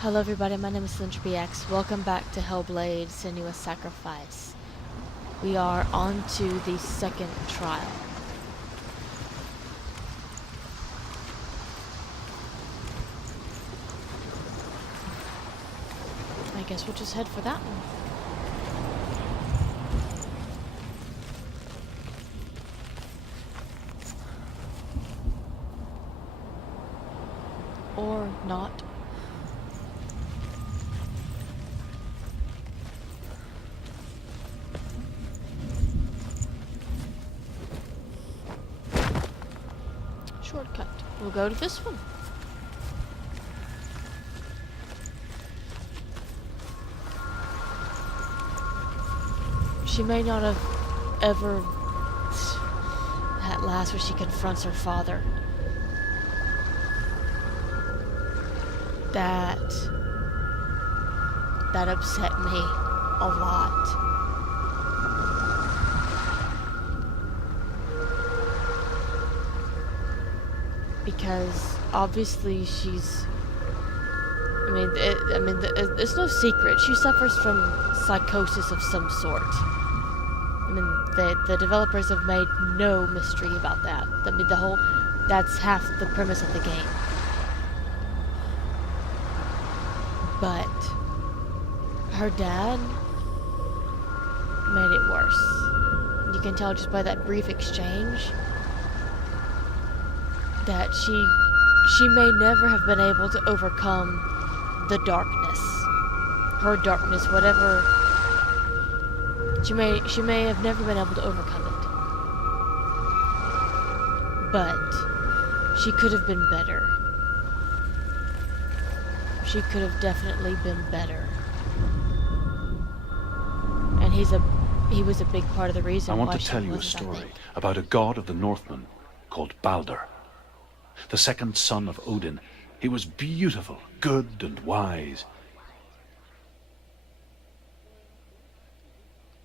Hello everybody, my name is Senua'S. Welcome back to Hellblade, Senua'S Sacrifice. We are on to the second trial. I guess we'll just head for that one. Or not. Shortcut. We'll go to this one. She may not have ever at last where she confronts her father. That upset me a lot. Because obviously she's, it's no secret. She suffers from psychosis of some sort. The developers have made no mystery about that. That's half the premise of the game. But her dad made it worse. You can tell just by that brief exchange that she may never have been able to overcome the darkness. Her darkness, whatever. She may have never been able to overcome it. But she could have been better. She could have definitely been better. And he was a big part of the reason why she wasn't. I want to tell you a story about a god of the Northmen called Balder. The second son of Odin. He was beautiful, good, and wise.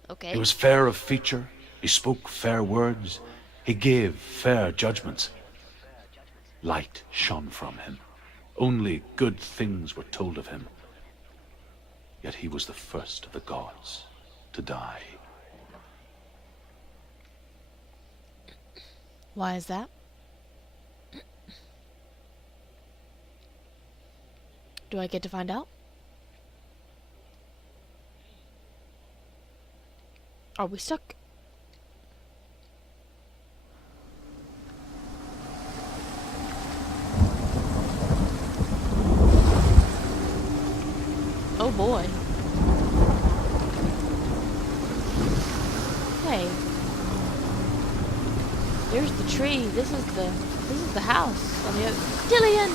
Okay. He was fair of feature. He spoke fair words. He gave fair judgments. Light shone from him. Only good things were told of him. Yet he was the first of the gods to die. Why is that? Do I get to find out? Are we stuck? Oh boy. Hey. There's the tree. This is the house on the other. Dillian!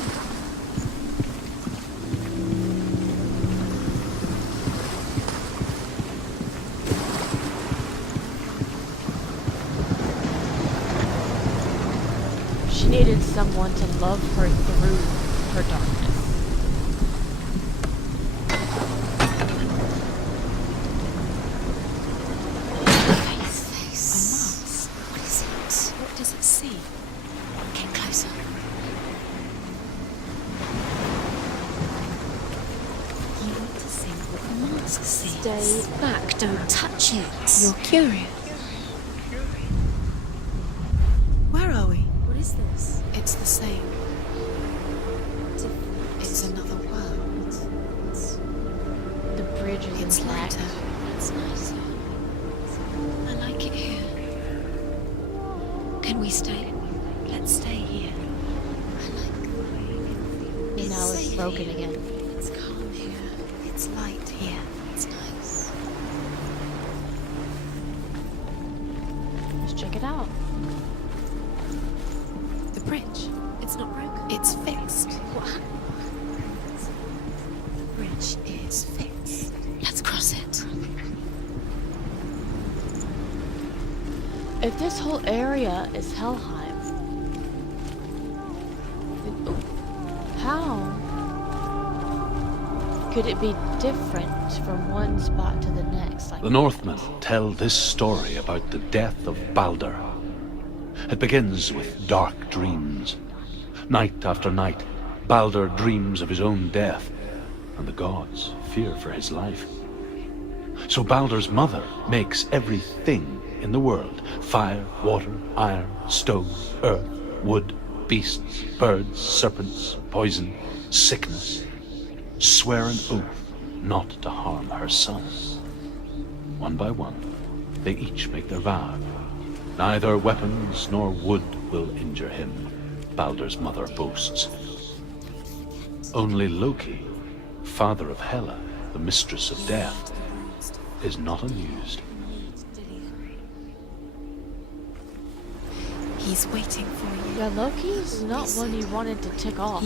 She needed someone to love her through her darkness. Face. A mask. What is it? What does it see? Get closer. You want to see what the mask sees. Stay back. Don't touch it. You're curious. Where are we? What is this? It's the same. It's another world. The bridge is It's intact. lighter. It's nicer. I like it here. Can we stay? Let's stay here. I like the way it feels. Now it's safe broken here. again. It's calm here. It's light here. It's nice. Let's check it out. The bridge. It's not broken. It's fixed. What? The bridge is fixed. Let's cross it. If this whole area is Helheim, then, how could it be different from one spot to the next? Like, The Northmen tell this story about the death of Balder. It begins with dark dreams. Night after night, Balder dreams of his own death, and the gods fear for his life. So Baldur's mother makes everything in the world: fire, water, iron, stone, earth, wood, beasts, birds, serpents, poison, sickness, swear an oath not to harm her son. One by one, they each make their vow. Neither weapons nor wood will injure him, Baldur's mother boasts. Only Loki, father of Hela, the mistress of death, is not amused. He's waiting for you. Yeah, Loki's not one you wanted to tick off.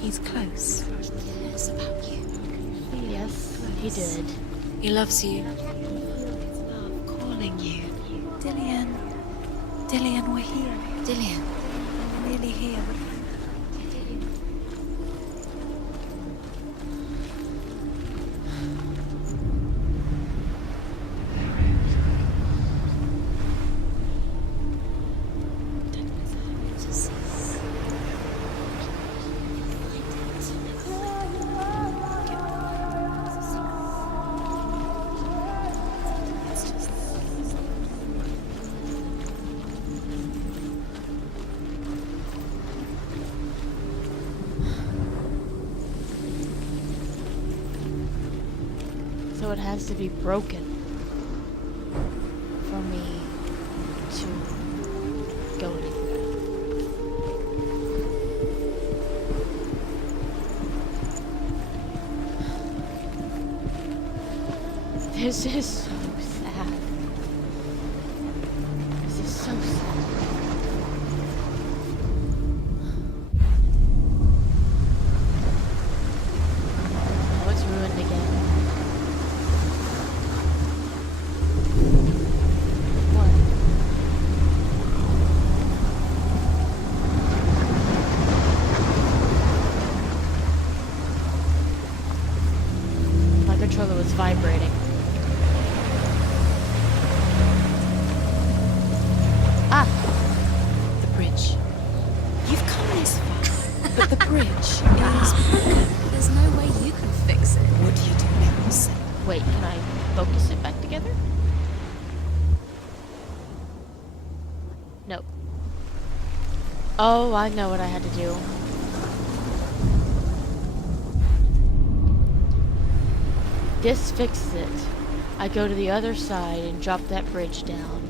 He's close. He cares about you. Yes, he did. He loves you. It's love calling you. Dillian. Dillian, we're here. Dillian. We're nearly here. So it has to be broken for me to go anywhere. This is so sad. This is so sad. Oh, it's ruined again. What? My controller was vibrating. Ah! The bridge. You've come this far, but the bridge is broken. There's no way you can fix it. What do you do now, Sen? Wait, can I focus it back together? No. Oh, I know what I had to do. This fixes it. I go to the other side and drop that bridge down.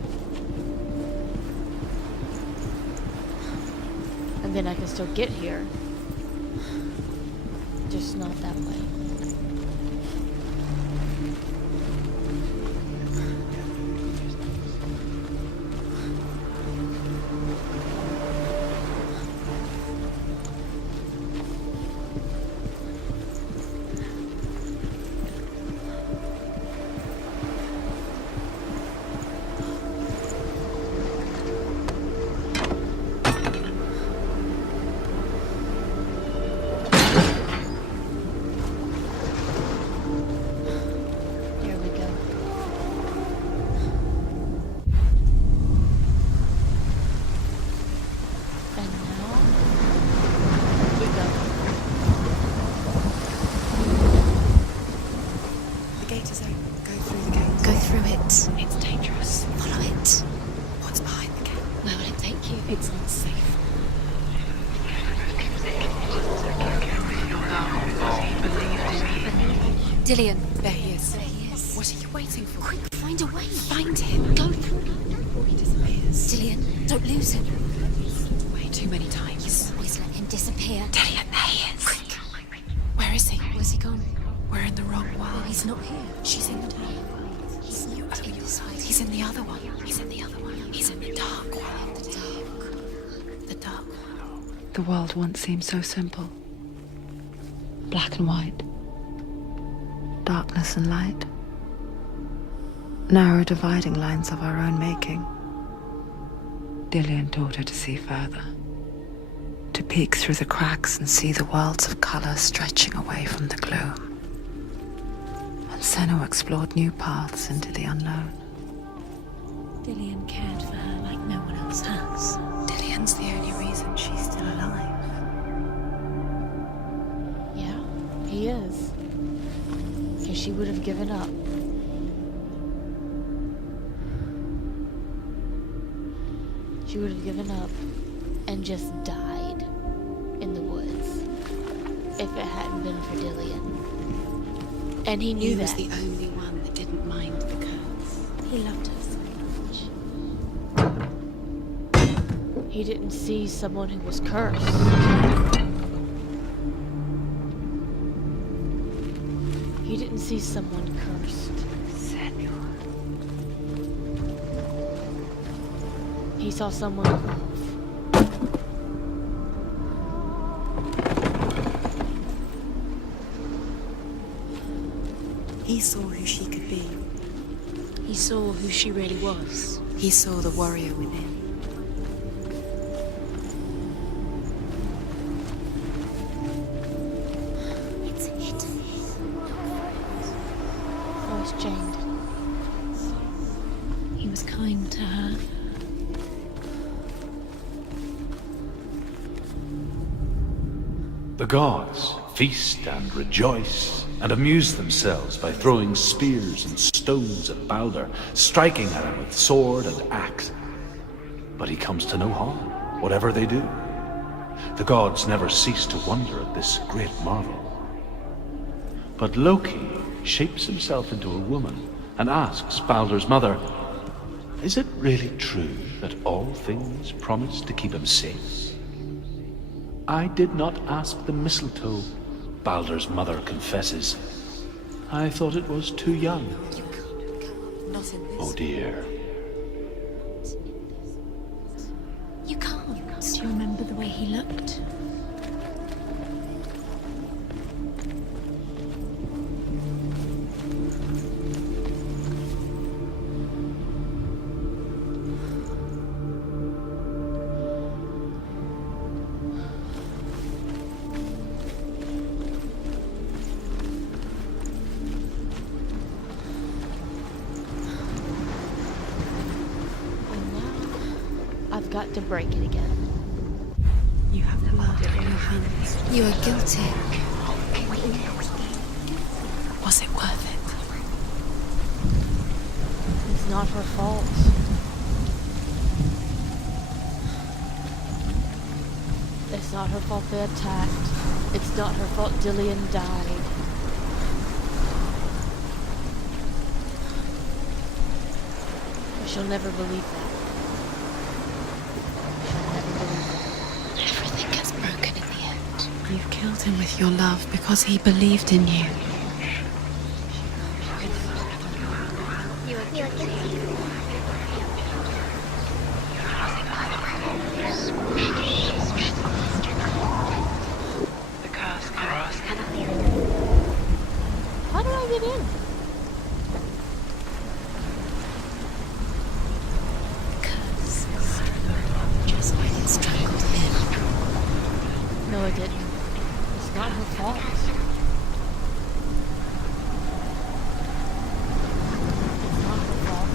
And then I can still get here. Just not that way. Here we go. And now we go. The gate is open. Go through the gate. Go through it. It's dangerous. Follow it. What's behind the gate? Where will it take you? It's not safe. Dillian. There he is. There he is. What are you waiting for? Quick, find a way. Find him. Go through before he disappears. Dillian, don't lose him. Way too many times. Always let him disappear. Dillian, there he is. Quick. Where is he? Where's he gone? We're in the wrong world. He's not here. She's in the dark. He's not over your side. He's in the other one. He's in the other one. He's in the dark world. The dark. The dark world. The world once seemed so simple. Black and white. Darkness and light. Narrow dividing lines of our own making. Dillian taught her to see further. To peek through the cracks and see the worlds of color stretching away from the gloom. And Senua explored new paths into the unknown. Dillian cared for her like no one else has. Dillian's the only reason she's still alive. Yeah, he is. she would have given up. She would have given up and just died in the woods if it hadn't been for Dillian. And he knew He that. was the only one that didn't mind the curse. He loved her so much. He didn't see someone who was cursed. He didn't see someone cursed. Senua. He saw someone love. He saw who she could be. He saw who she really was. He saw the warrior within. Oh, it's chained. He was kind to her. The gods feast and rejoice and amuse themselves by throwing spears and stones at Balder, striking at him with sword and axe. But he comes to no harm, whatever they do. The gods never cease to wonder at this great marvel. But Loki shapes himself into a woman and asks Balder's mother, "Is it really true that all things promise to keep him safe?" "I did not ask the mistletoe," Balder's mother confesses. "I thought it was too young." Not in this. Oh dear. You can't. Do you remember the way he looked? And now I've got to break it again. You have blood on your hands. You are guilty. Was it worth it? It's not her fault. It's not her fault they attacked. It's not her fault Dillian died. She'll never believe that. She'll never believe that. Everything gets broken in the end. You've killed him with your love because he believed in you. The curse cannot be. How do I get in? Just when it strangled him. No, it didn't. It's not her fault. It's not her fault.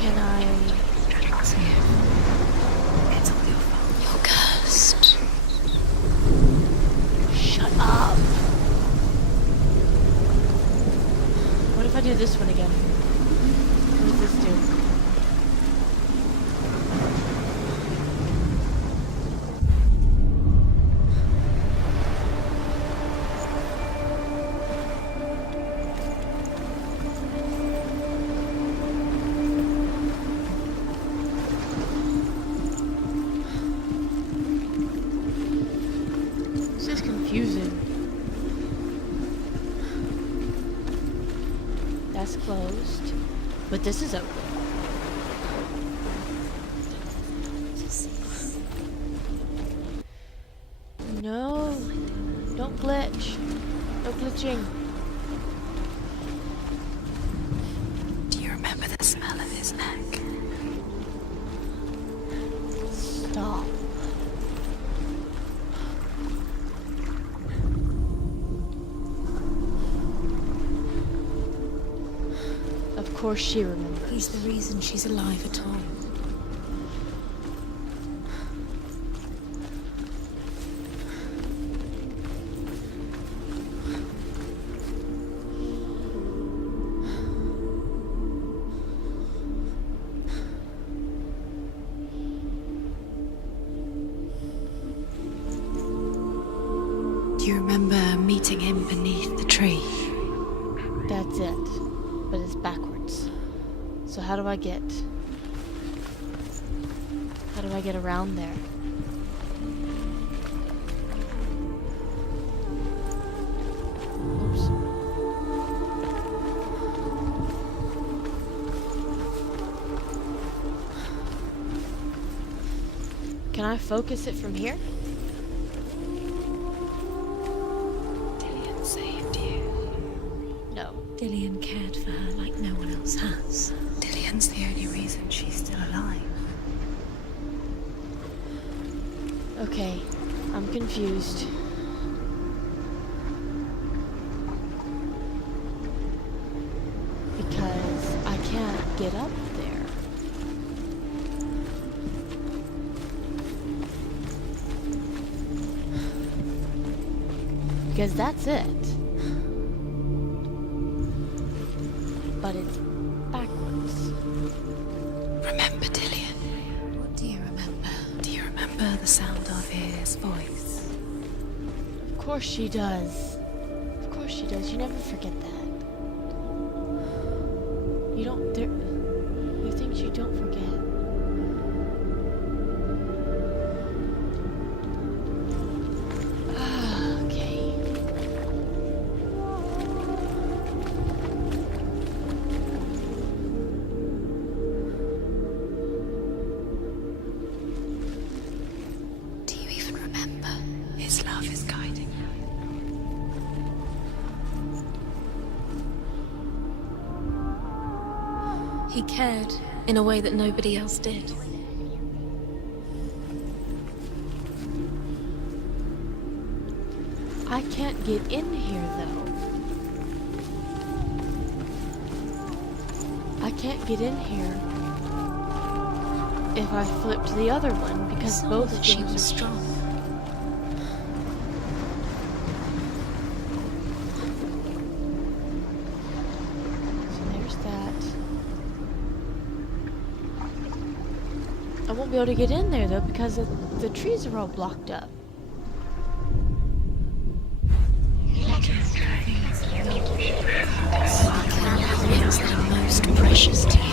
Can I... It's all your fault. You're cursed. Shut up! What if I do this one again? What does this do? This is confusing. That's closed. But this is open. No. Don't glitch. No glitching. Do you remember the smell of his neck? Stop. course she remembers. He's the reason she's alive at all. Do you remember meeting him beneath the tree? That's it. But it's backwards. So how do I get around there? Oops. Can I focus it from here? Dillian saved you. No. Dillian cared for her like no one else has. Dillian's the only reason she's still alive. Okay, I'm confused. Because I can't get up there. Because that's it. But it's backwards. Remember Dillian? What do you remember? Do you remember the sound of his voice? Of course she does. Of course she does. You never forget that. You don't. There are things you don't forget. Okay. Do you even remember? His love is guiding you. He cared in a way that nobody else did. I can't get in here though. I can't get in here if I flip to the other one because Saw both that she things was are strong. So there's that. I won't be able to get in there though because the trees are all blocked up. Things that are most precious to you.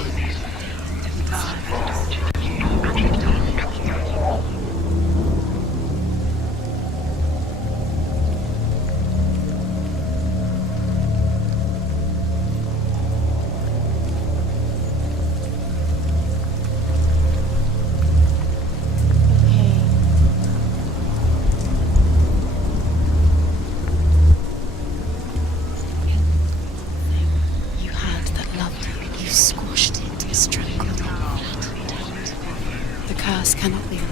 Okay. You had that loved you. You squashed it, strangled it. The curse cannot be undone.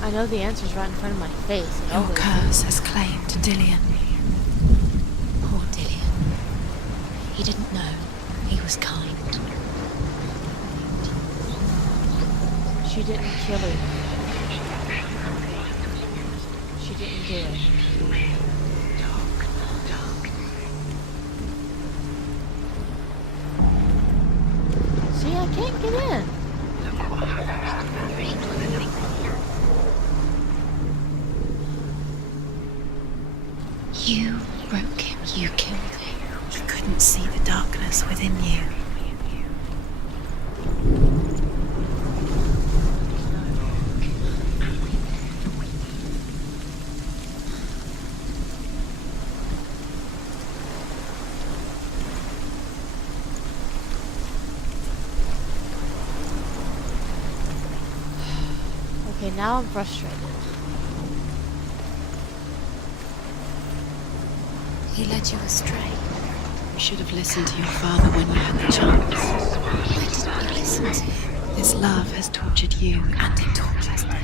I know the answer's right in front of my face. It Your always curse has claimed Dillian. Poor Dillian. He didn't know. He was kind. is. She didn't kill him. She didn't do it. See, I can't get in. You broke him. You killed him. He couldn't see the darkness within you. Okay, now I'm frustrated. He led you astray. You should have listened to your father when you had the chance. Why didn't you listen to him? His love has tortured you, And it tortures me.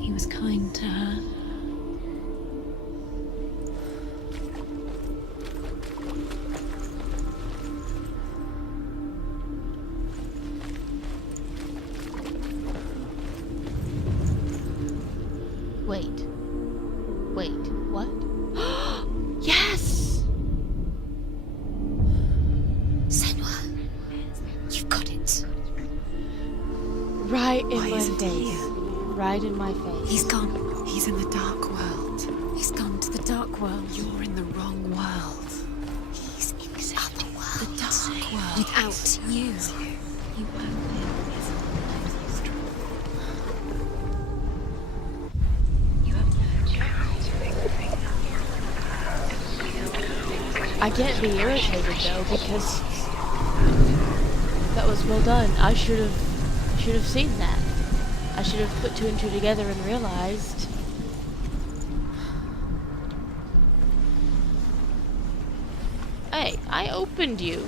He was kind to her. Wait, what? Yes! Senua, you've got it. Right in Why my isn't he face. here? Right in my face. He's gone. He's in the dark world. He's gone to the dark world. You're in the wrong world. He's in the other world. The dark world. Without you. He won't live his life strong. You have no chance. I can't be irritated though because that was well done. I should have seen that. I should have put two and two together and realized. Hey, I opened you.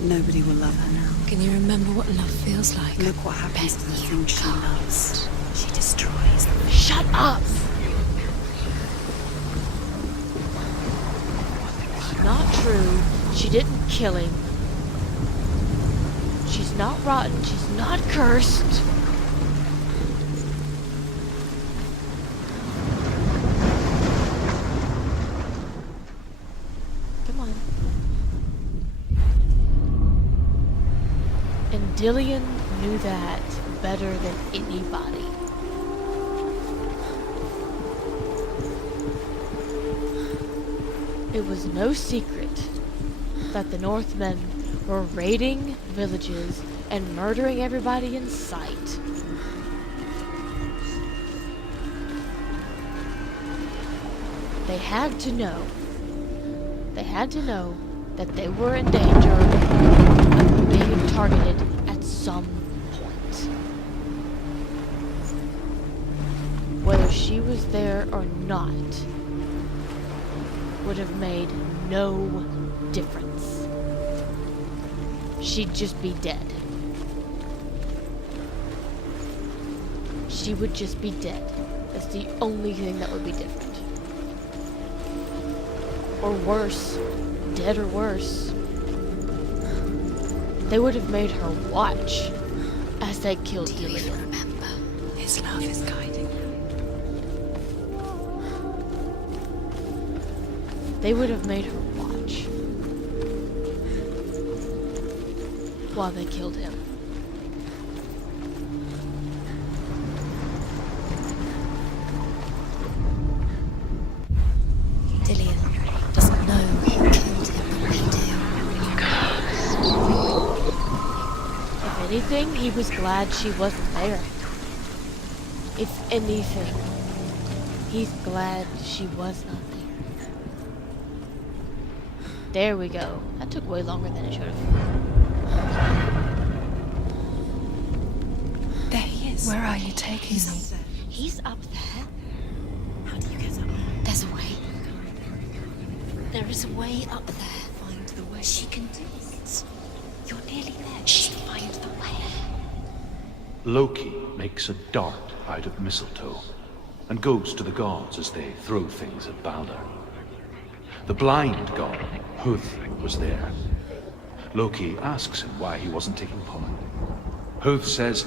Nobody will love her now. Can you remember what love feels like? Look what happens to the things she loves. She destroys them. Shut up! It's not true. She didn't kill him. She's not rotten. She's not cursed. Come on. And Dillian knew that better than anybody. It was no secret that the Northmen were raiding villages and murdering everybody in sight. They had to know. They had to know that they were in danger of being targeted at some point. Whether she was there or not would have made no difference. She'd just be dead. She would just be dead. That's the only thing that would be different. Or worse. Dead or worse. They would have made her watch as they killed Do you even Dillian. remember? His love is guiding her. They would have made her watch while they killed him. Dillian doesn't know who killed him, but we do. If anything, he was glad she wasn't there. If anything, he's glad she was not there. There we go. That took way longer than it should have. There he is. Where are you taking me? He's up there. How do you get up there? There's a way. There is a way up there. Find the way. She can do it. You're nearly there. She'll find the way. Loki makes a dart out of mistletoe and goes to the gods as they throw things at Balder. The blind god, Huth, was there. Loki asks him why he wasn't taking part. Huth says,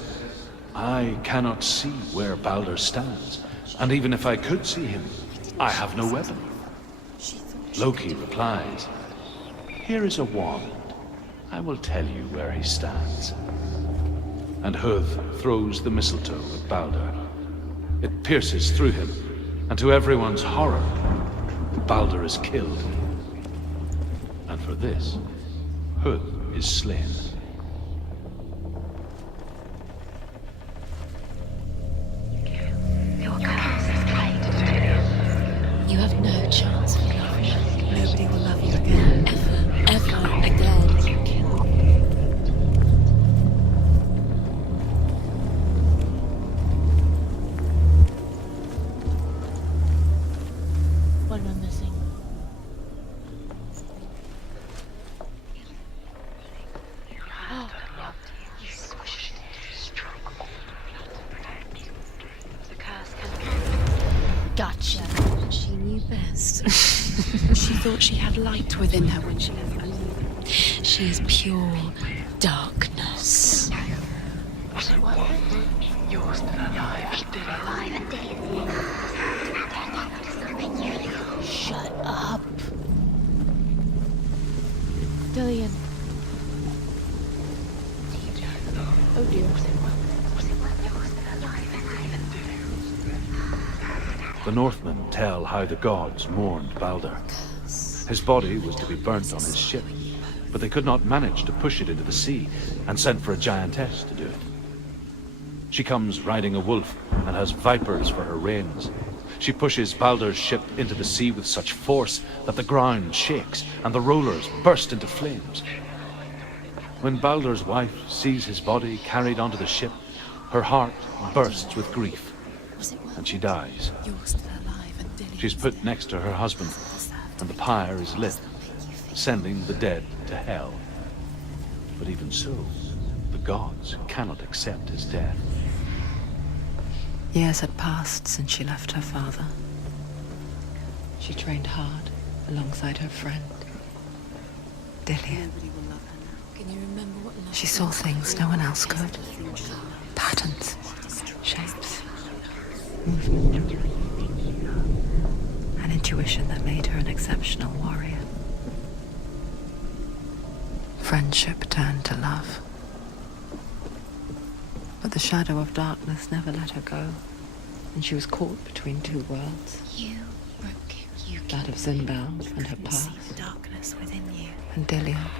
I cannot see where Balder stands, and even if I could see him, I have no weapon. Loki replies, here is a wand. I will tell you where he stands. And Huth throws the mistletoe at Balder. It pierces through him, and to everyone's horror, Baldur is killed. And for this, Hud is slain. You have no chance of loving. Nobody will love you again. Ever again. What am I missing? Gotcha. She knew best. She thought she had light within her when she left alone. She is pure darkness. Shut up. Dillian. Oh dear. The Northmen tell how the gods mourned Baldur. His body was to be burnt on his ship, but they could not manage to push it into the sea and sent for a giantess to do it. She comes riding a wolf and has vipers for her reins. She pushes Baldur's ship into the sea with such force that the ground shakes and the rollers burst into flames. When Baldur's wife sees his body carried onto the ship, her heart bursts with grief, and she dies. She's put next to her husband, and the pyre is lit, sending the dead to hell. But even so, the gods cannot accept his death. Years had passed since she left her father. She trained hard alongside her friend, Dillian. Can you remember what love She saw things no one else could. Patterns, shapes, movement. An intuition that made her an exceptional warrior. Friendship turned to love. But the shadow of darkness never let her go, and she was caught between two worlds. You broke him. You That of Zinbel and her couldn't see past, the darkness within you. and Dillian,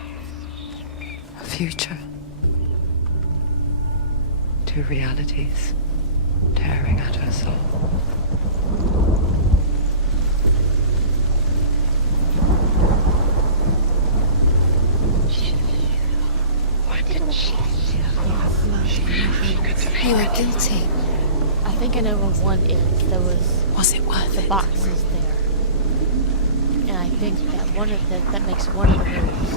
her future. Two realities tearing at her soul. You are guilty. I think I know where one is. There was it worth the it? boxes there. And I think that one of them, that makes one of the moves.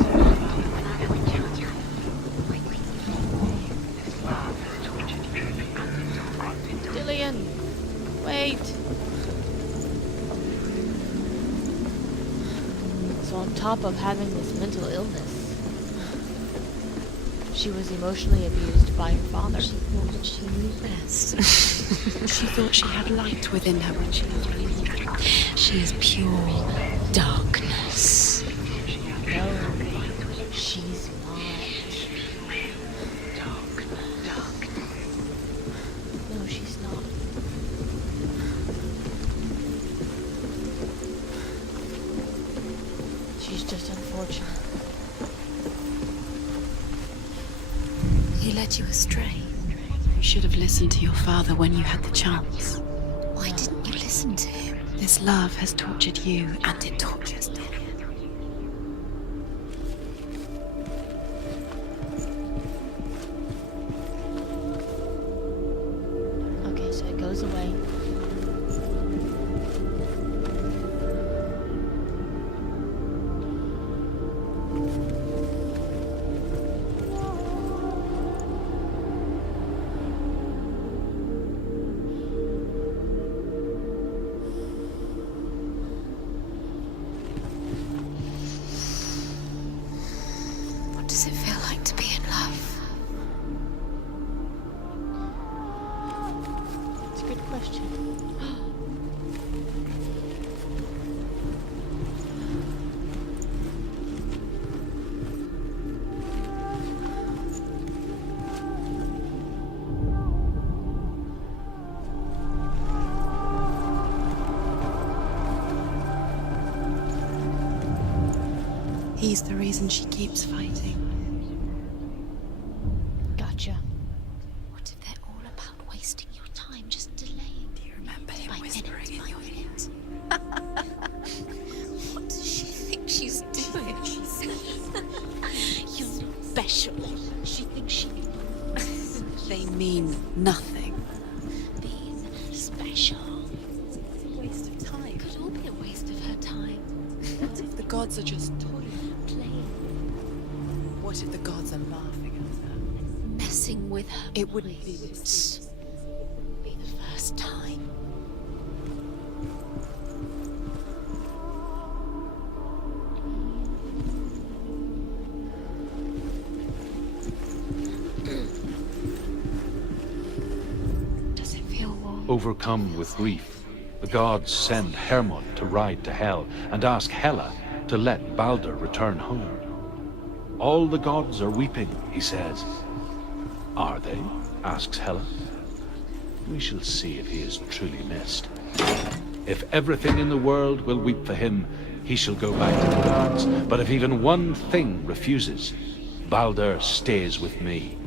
Dillian, wait. So on top of having this mental illness, she was emotionally abused by her father. She thought she knew best. She thought she had light within her when she left alone. She is pure darkness. No, she's not. No, she's not. She's just unfortunate. He led you astray. You should have listened to your father when you had the chance. Why didn't you listen to him? This love has tortured you, and it tortures Dillian. Okay, so it goes away. What does it feel like to be in love? It's a good question. He's the reason she keeps fighting. Gotcha. What if they're all about wasting your time, just delaying? Do you remember him whispering in your ears? What does she think she's doing? You're not special. She thinks she They mean nothing. being special. It's a waste of time. Could all be a waste of her time. What if the gods are just toying? Playing, What if the gods are laughing at her? messing with her. It wouldn't be boys. this. Be the first time. Does it feel warm? Overcome with grief, the gods send Hermod to ride to Hell and ask Hela to let Balder return home. All the gods are weeping, he says. Are they? Asks Hela. We shall see if he is truly missed. If everything in the world will weep for him, he shall go back to the gods. But if even one thing refuses, Balder stays with me.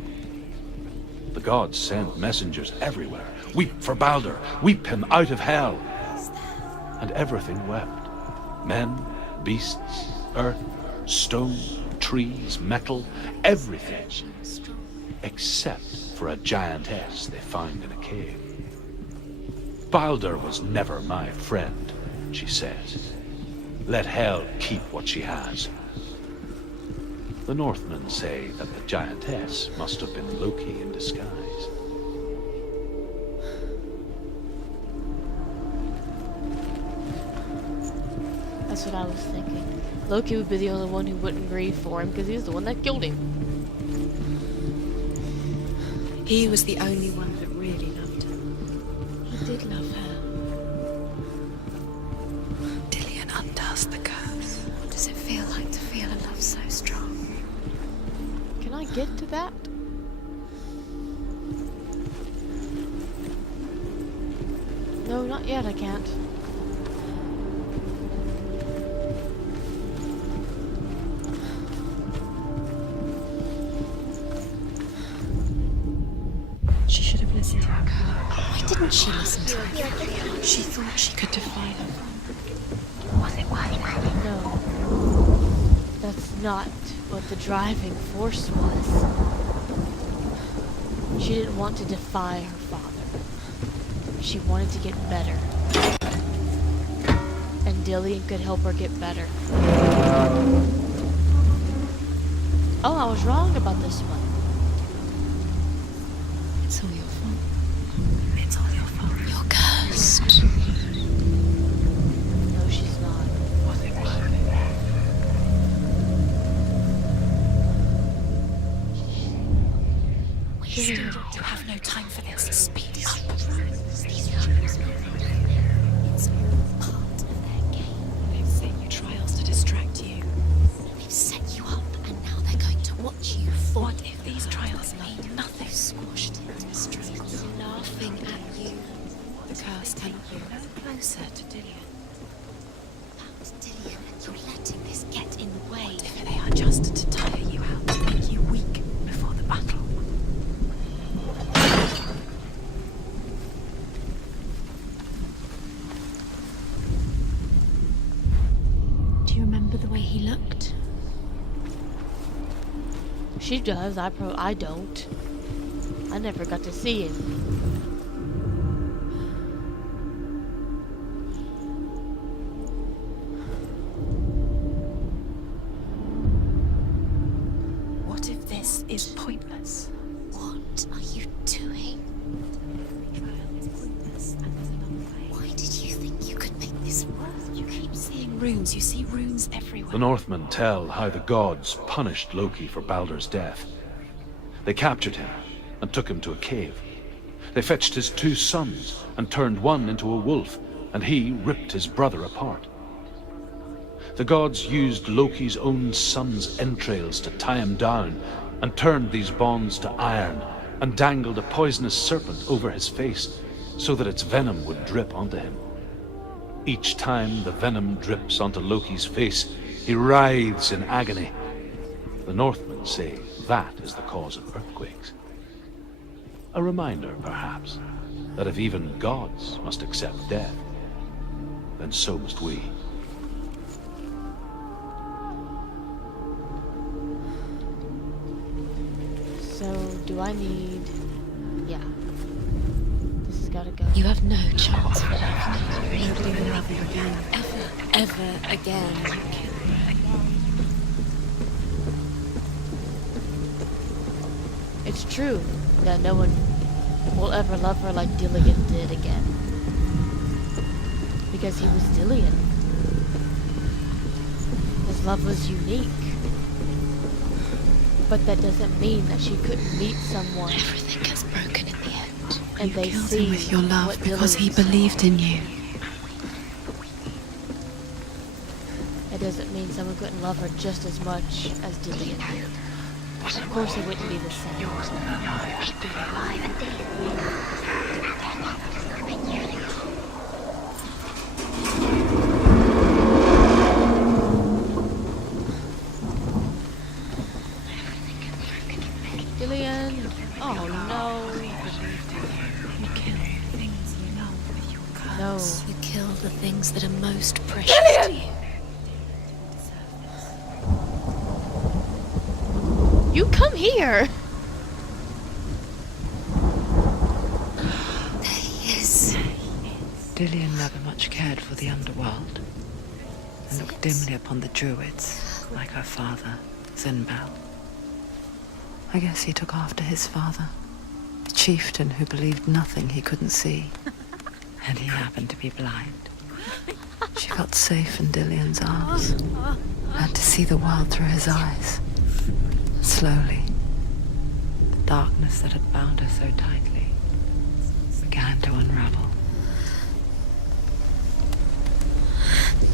The gods send messengers everywhere. Weep for Balder, weep him out of Hell. And everything wept. Men, beasts, earth, stone, trees, metal, everything. Except for a giantess they find in a cave. Balder was never my friend, she says. Let Hel keep what she has. The Northmen say that the giantess must have been Loki in disguise. That's what I was thinking. Loki would be the only one who wouldn't grieve for him because he's the one that killed him. He was the only one that really loved her. He did love her. Dillion undoes the curse. What does it feel like to feel a love so strong? Can I get to that? No, not yet, I can't. She should have listened to her girl. Why didn't she listen to her? She thought she could defy them. Was it worth it? No. That's not what the driving force was. She didn't want to defy her father. She wanted to get better. And Dillion could help her get better. Oh, I was wrong about this one. It's all your fault. It's all your fault. You're cursed. No, she's not. Was it worth it? We still You have no time for this. Speed up. It's all part of their game. They've set you trials to distract you. They've set you up, and now they're going to watch you fall. What if these trials mean nothing? Squashed into streets, laughing at you. The curse take you no closer to Dillion. That's Dillion, and you're letting this get in the way. If they are just to tire you out, to make you weak before the battle. Do you remember the way he looked? She does. I don't. I never got to see him. What if this is pointless? What are you doing? Why did you think you could make this work? You keep seeing runes. You see runes everywhere. The Northmen tell how the gods punished Loki for Balder's death. They captured him and took him to a cave. They fetched his 2 sons and turned one into a wolf, and he ripped his brother apart. The gods used Loki's own son's entrails to tie him down and turned these bonds to iron and dangled a poisonous serpent over his face so that its venom would drip onto him. Each time the venom drips onto Loki's face, He writhes in agony. The Northmen say that is the cause of earthquakes. A reminder, perhaps, that if even gods must accept death, then so must we. So, do I need... Yeah. This has gotta go. You have no chance of love. Nobody will love you again. Ever again. It's true that no one will ever love her like Dillion did again. Because he was Dillion. His love was unique. But that doesn't mean that she couldn't meet someone Everything gets broken in the end. and You they killed see him with your love what because he Dillion saw. believed in you. It doesn't mean someone couldn't love her just as much as Dillion did. Of course it wouldn't be the same. Dillion! Oh no! You kill things you love with your curse. No. You kill the things that are most precious to you. You come here! There he is. Dillion never much cared for the underworld, and looked dimly upon the druids, like her father, Zinbel. I guess he took after his father, the chieftain who believed nothing he couldn't see, and he happened to be blind. She felt safe in Dillion's arms, had to see the world through his eyes. Slowly, the darkness that had bound her so tightly began to unravel.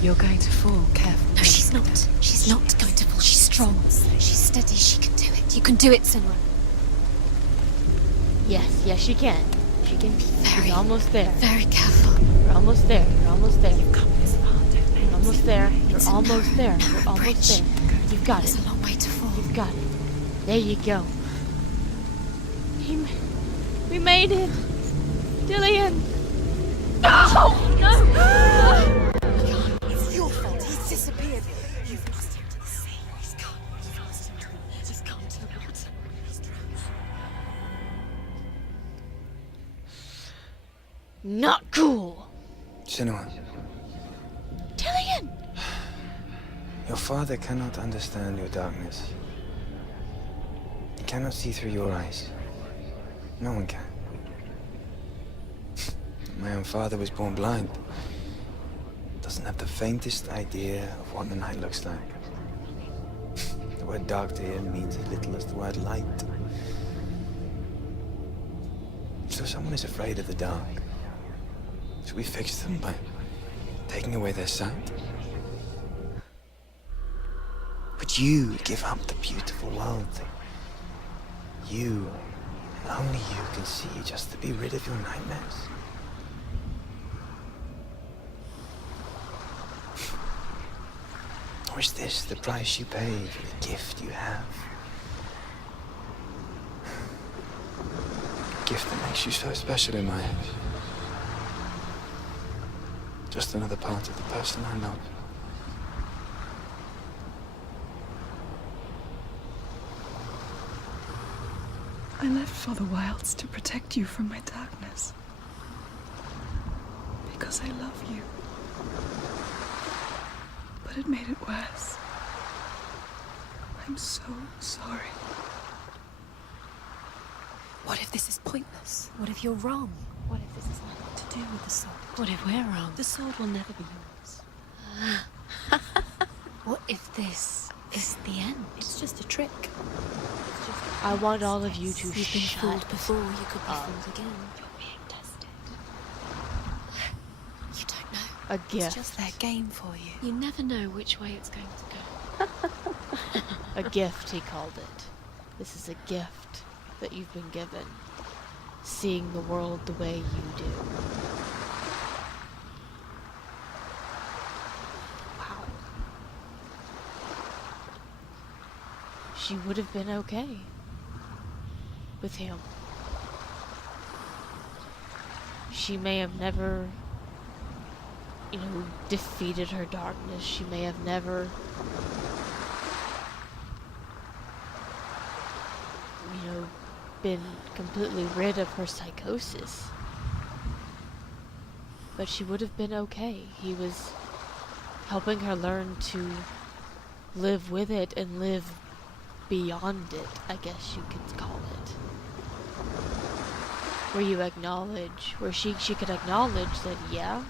You're going to fall, careful. No, she's not. She's not going to fall. She's strong. She's steady. She can do it. You can do it, Senua. Yes, she can. She can. She's almost there. Very careful. You're almost there. You're almost there. You've come this far, don't You're almost there. You're It's a almost there. narrow You're almost bridge. there. You've got There's it. a long way to fall. You've got it. There you go. We made it! Dillion! Oh, no! It's your fault. He's disappeared. You've lost him to the sea. He's gone. You've lost him to the water. He's gone to the water. He's drowned. Not cool! Senua, Dillion! your father cannot understand your darkness. He cannot see through your eyes. No one can. My own father was born blind. Doesn't have the faintest idea of what the night looks like. The word dark to him means as little as the word light. So someone is afraid of the dark. Should we fix them by taking away their sight? Would you give up the beautiful world that you, and only you, can see just to be rid of your nightmares? Or is this the price you pay for the gift you have? A gift that makes you so special in my eyes. Just another part of the person I love. I left for the wilds to protect you from my darkness. Because I love you. But it made it worse. I'm so sorry. What if this is pointless? What if you're wrong? What if this is nothing to do with the sword? What if we're wrong? The sword will never be yours. What if this is the end? It's just a trick. It's just a I want all of you to You've been shut fooled before. You could be up. fooled again. You're being tested. You don't know. a It's gift. just their game for you. You never know which way it's going to go. A gift, he called it. This is a gift that you've been given. Seeing the world the way you do. Wow. she would have been okay with him. She may have never, defeated her darkness. She may have never, been completely rid of her psychosis. But she would have been okay. He was helping her learn to live with it and live beyond it, I guess you could call it. Where she could acknowledge that, yeah,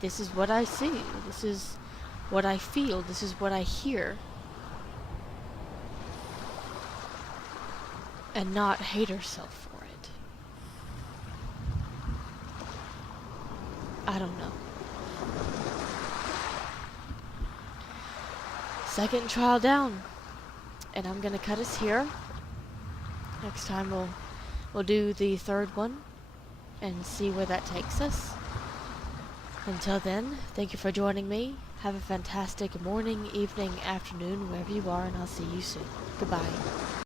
this is what I see, this is what I feel, this is what I hear. And not hate herself for it. I don't know. Second trial down. And I'm gonna cut us here. Next time we'll do the third one and see where that takes us. Until then, thank you for joining me. Have a fantastic morning, evening, afternoon, wherever you are, and I'll see you soon. Goodbye.